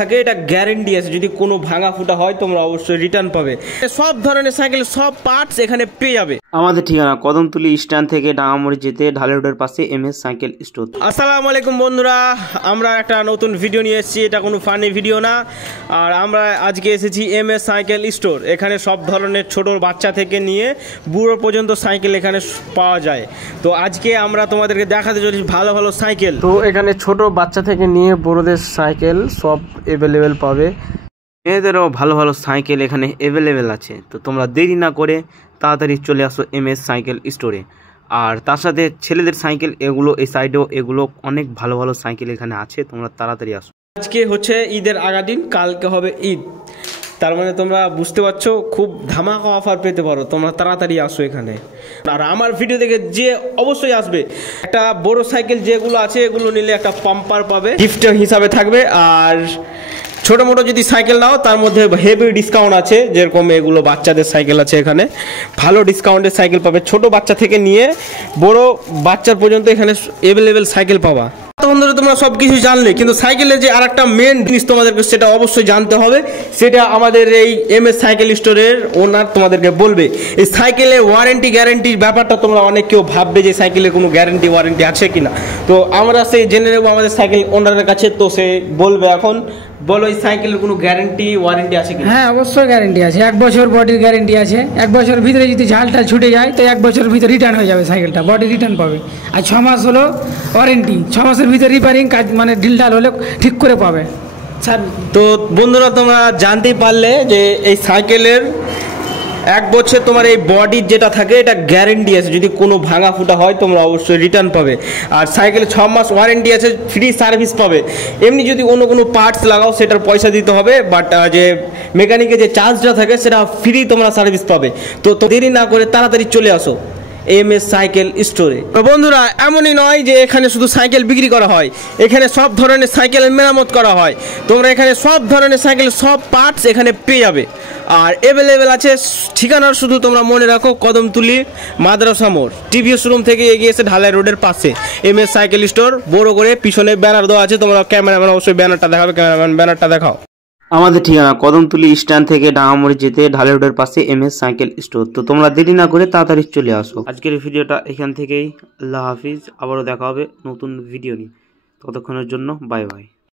থাকে এটা গ্যারান্টি আছে, যদি কোনো ভাঙা ফুটা হয় তোমরা অবশ্যই রিটার্ন পাবে। সব ধরনের সাইকেল সব পার্টস এখানে পেয়ে যাবে। আমাদের ঠিকানা কদমতলী স্ট্যান্ড থেকে ডাঙামুড়ি যেতে ঢালে রোডের পাশে MS সাইকেল স্টোর। আসসালামু আলাইকুম বন্ধুরা, আমরা একটা নতুন ভিডিও নিয়ে এসেছি। এটা কোনো ফানি ভিডিও না, আর আমরা আজকে এসেছি MS সাইকেল স্টোর। এখানে সব ধরনের ছোট বাচ্চা থেকে নিয়ে বুড়ো পর্যন্ত সাইকেল এখানে পাওয়া যায়। তো আজকে আমরা তোমাদেরকে দেখাতে চলেছি ভালো ভালো সাইকেল। তো এখানে ছোট বাচ্চা থেকে নিয়ে বড়দের সাইকেল সব অ্যাভেলেবেল পাবে। মেয়েদেরও ভালো ভালো সাইকেল এখানে অ্যাভেলেবেল আছে। তো তোমরা দেরি না করে তাড়াতাড়ি চলে আসো MS সাইকেল স্টোরে। আর তার সাথে ছেলেদের সাইকেল এগুলো এই সাইডেও এগুলো অনেক ভালো ভালো সাইকেল এখানে আছে, তোমরা তাড়াতাড়ি আসো। আজকে হচ্ছে ঈদের আগা দিন, কালকে হবে ঈদ। তার মানে তোমরা বুঝতে পারছো খুব ধামাকা অফার পেতে পারো, তোমরা তাড়াতাড়ি আসো এখানে। আর আমার ভিডিও দেখে যে অবশ্যই আসবে, একটা বড় সাইকেল যেগুলো আছে এগুলো নিলে একটা পাম্পার পাবে, গিফট হিসাবে থাকবে। আর ছোটো মোটো যদি সাইকেল নাও তার মধ্যে হেভি ডিসকাউন্ট আছে, যেরকম এগুলো বাচ্চাদের সাইকেল আছে, এখানে ভালো ডিসকাউন্টের সাইকেল পাবে। ছোট বাচ্চা থেকে নিয়ে বড় বাচ্চার পর্যন্ত এখানে অ্যাভেলেবেল সাইকেল পাবা। বন্ধুরা তোমরা সব কিছু জানলে, কিন্তু সাইকেলের যে আর একটা মেন জিনিস তোমাদেরকে সেটা অবশ্যই জানতে হবে, সেটা আমাদের এই MS সাইকেল স্টোরের ওনার তোমাদেরকে বলবে। এই সাইকেলের ওয়ারেন্টি গ্যারেন্টির ব্যাপারটা তোমরা অনেক কেউ ভাববে যে সাইকেলের কোনো গ্যারেন্টি ওয়ারেন্টি আছে কিনা। তো আমরা সেই জেনে নেবো আমাদের সাইকেল ওনারের কাছে। তো সে বলবে, এখন বলো এই সাইকেলের কোনো গ্যারেন্টি ওয়ারেন্টি আছে কিনা? হ্যাঁ, অবশ্যই গ্যারেন্টি আছে। 1 বছর বডির গ্যারেন্টি আছে। 1 বছরের ভিতরে যদি ঝালটা ছুটে যায় তো 1 বছরের ভিতরে রিটার্ন হয়ে যাবে, সাইকেলটা বডি রিটার্ন পাবে। আর 6 মাস হলো ওয়ারেন্টি, 6 মাসের ভিতরে রিপেয়ারিং কাজ মানে ঢিলঢাল হলে ঠিক করে পাবে। তো বন্ধুরা তোমরা জানতেই পারলে যে এই সাইকেলের 1 বছর তোমার এই বডির যেটা থাকে এটা গ্যারেন্টি আছে, যদি কোনো ভাঙা ফুটা হয় তোমরা অবশ্যই রিটার্ন পাবে। আর সাইকেলে 6 মাস ওয়ারেন্টি আছে, ফ্রি সার্ভিস পাবে। এমনি যদি অন্য কোনো পার্টস লাগাও সেটার পয়সা দিতে হবে, বাট যে মেকানিকের যে চার্জটা থাকে সেটা ফ্রি তোমরা সার্ভিস পাবে। তো দেরি না করে তাড়াতাড়ি চলে আসো MS সাইকেল স্টোরে। তো বন্ধুরা এমনই নয় যে এখানে শুধু সাইকেল বিক্রি করা হয়, এখানে সব ধরনের সাইকেলের মেরামত করা হয়। তোমরা এখানে সব ধরনের সাইকেল সব পার্টস এখানে পেয়ে যাবে, আর অ্যাভেলেবেল আছে। ঠিকানা শুধু তোমরা মনে রাখো, কদমতলী মাদ্রাসা মোড়, TVS শোরুম থেকে এগিয়ে এসে ঢালাই রোডের পাশে MS সাইকেল স্টোর। বড় করে পিছনে ব্যানার দেওয়া আছে, তোমরা ক্যামেরাম্যান অবশ্যই ব্যানারটা দেখাবে। ক্যামেরাম্যান ব্যানারটা দেখাও। আমাদের ঠিকানা কদমতলী স্ট্যান্ড থেকে ডাঙামুড়ি যেতে ঢালে রোডের পাশে MS সাইকেল স্টোর। তো তোমরা দেরি না করে তাড়াতাড়ি চলে আসো। আজকের ভিডিওটা এখান থেকেই। আল্লাহ হাফিজ, আবারও দেখা হবে নতুন ভিডিও নিয়ে। ততক্ষণের জন্য বাই বাই।